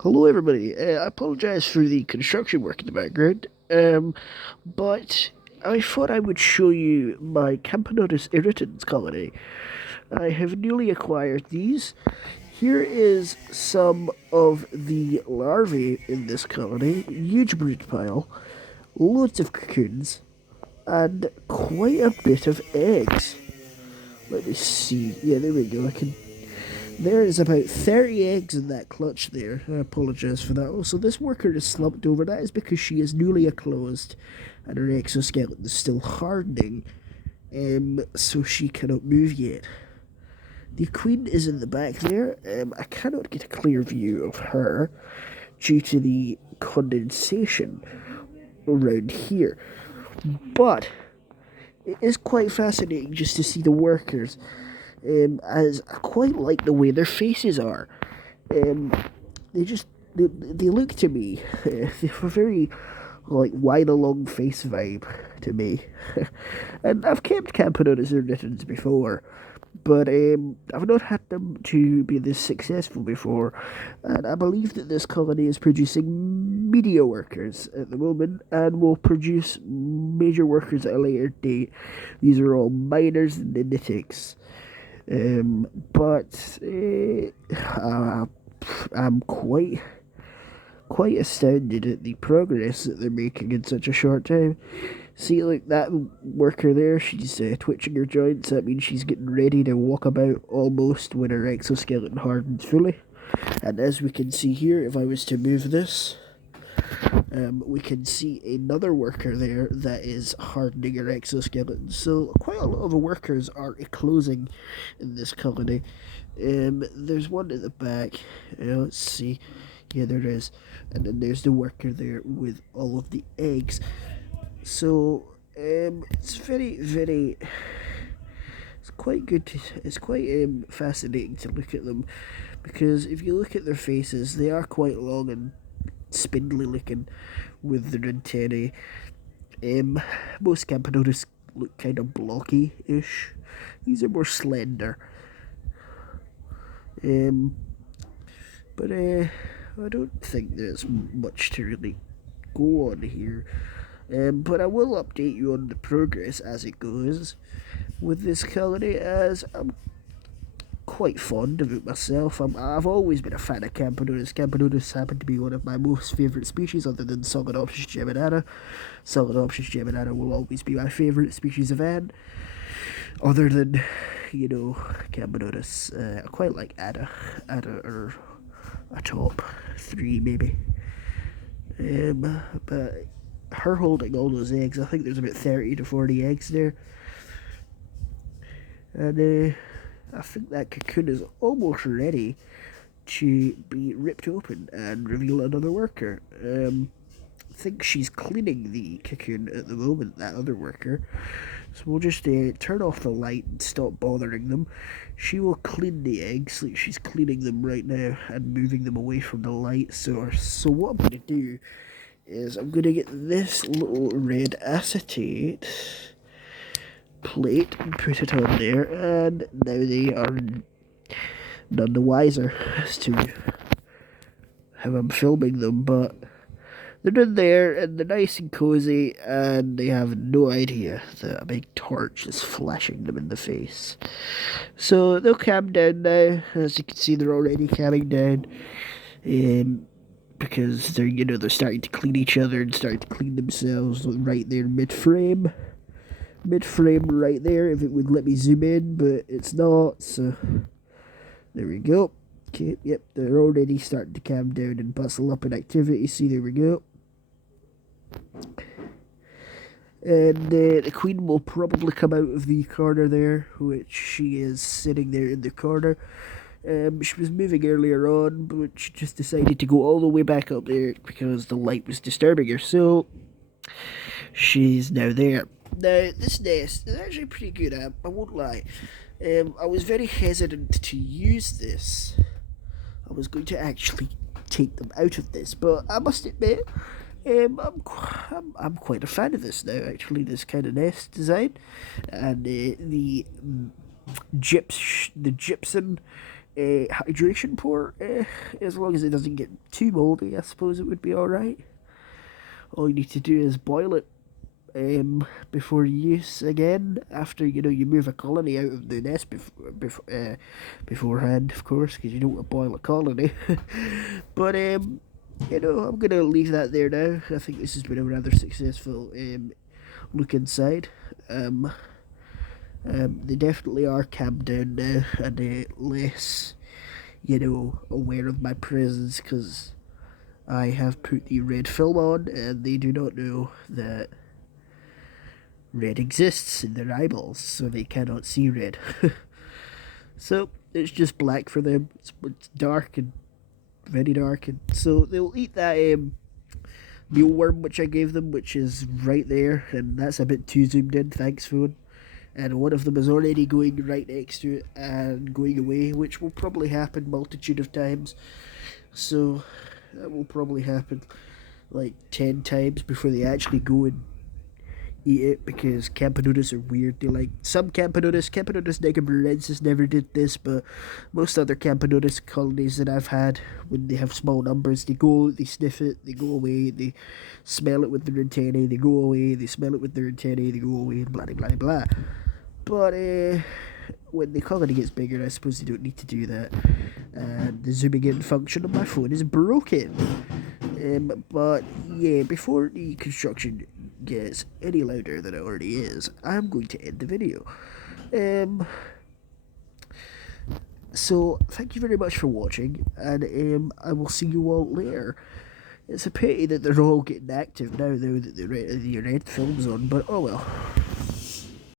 Hello, everybody. I apologize for the construction work in the background, but I thought I would show you my camponotus irritans colony. I have newly acquired these. Here is some of the larvae in this colony. Huge brood pile, loads of cocoons, and quite a bit of eggs. Let me see. Yeah, there we go. There is about 30 eggs in that clutch there. I apologise for that. Also, this worker is slumped over. That is because she is newly closed and her exoskeleton is still hardening, so she cannot move yet. The queen is in the back there. I cannot get a clear view of her due to the condensation around here. But it is quite fascinating just to see the workers, as I quite like the way their faces are. Um, they just they look to me, they have a very like wide along face vibe to me. And I've kept camponotus irritans before, but I've not had them to be this successful before, and I believe that this colony is producing media workers at the moment and will produce major workers at a later date. These are all minors and nitics. But I'm quite astounded at the progress that they're making in such a short time. See, like that worker there, she's twitching her joints. That means she's getting ready to walk about almost when her exoskeleton hardens fully. And as we can see here, if I was to move this, we can see another worker there that is hardening her exoskeleton. So quite a lot of workers are closing in this colony. There's one at the back. Let's see. Yeah, there is. And then there's the worker there with all of the eggs. So it's very. It's quite good. It's quite fascinating to look at them, because if you look at their faces, they are quite long and spindly looking with their antennae. Most camponotus look kind of blocky-ish. These are more slender. But I don't think there's much to really go on here. But I will update you on the progress as it goes with this colony, as I'm quite fond of it myself. I've always been a fan of camponotus. Camponotus happened to be one of my most favourite species, other than Solenopsis geminata. Solenopsis geminata will always be my favourite species of ant, other than, camponotus. I quite like Ada or a top 3 maybe. But her holding all those eggs, I think there's about 30 to 40 eggs there. And I think that cocoon is almost ready to be ripped open and reveal another worker. I think she's cleaning the cocoon at the moment, that other worker. So we'll just turn off the light and stop bothering them. She will clean the eggs, like she's cleaning them right now and moving them away from the light source. So what I'm going to do is I'm going to get this little red acetate plate and put it on there, and now they are none the wiser as to how I'm filming them, but they're in there and they're nice and cozy, and they have no idea that a big torch is flashing them in the face. So they'll calm down now. As you can see, they're already calming down, because they're starting to clean each other and starting to clean themselves right there mid-frame right there, if it would let me zoom in, but it's not, so there we go. Okay, yep, they're already starting to calm down and bustle up in activity. See, there we go. And the queen will probably come out of the corner there, which she is sitting there in the corner. She was moving earlier on, but she just decided to go all the way back up there because the light was disturbing her, so she's now there. Now, this nest is actually pretty good, I won't lie. I was very hesitant to use this. I was going to actually take them out of this, but I must admit, I'm quite a fan of this now, actually, this kind of nest design. And the gypsum hydration port. As long as it doesn't get too moldy, I suppose it would be alright. All you need to do is boil it before use again, after you move a colony out of the nest beforehand, of course, because you don't want to boil a colony. But I'm gonna leave that there now. I think this has been a rather successful look inside. They definitely are calmed down now and less, aware of my presence, because I have put the red film on and they do not know that red exists in their eyeballs, so they cannot see red. So it's just black for them. It's dark and very dark, and so they'll eat that mealworm which I gave them, which is right there, and that's a bit too zoomed in. Thanks, phone. And one of them is already going right next to it and going away, which will probably happen multitude of times. So that will probably happen like 10 times before they actually go and eat it, because camponotus are weird. They like some camponotus negamurensis never did this, but most other camponotus colonies that I've had, when they have small numbers, they sniff it, they go away, they smell it with their antennae, they go away, they smell it with their antennae, they go away, blah blah blah. But when the colony gets bigger, I suppose they don't need to do that. And the zooming in function on my phone is broken. But yeah, before the construction gets any louder than it already is, I'm going to end the video. So thank you very much for watching, and I will see you all later. It's a pity that they're all getting active now, though, that the red film's on, but oh well.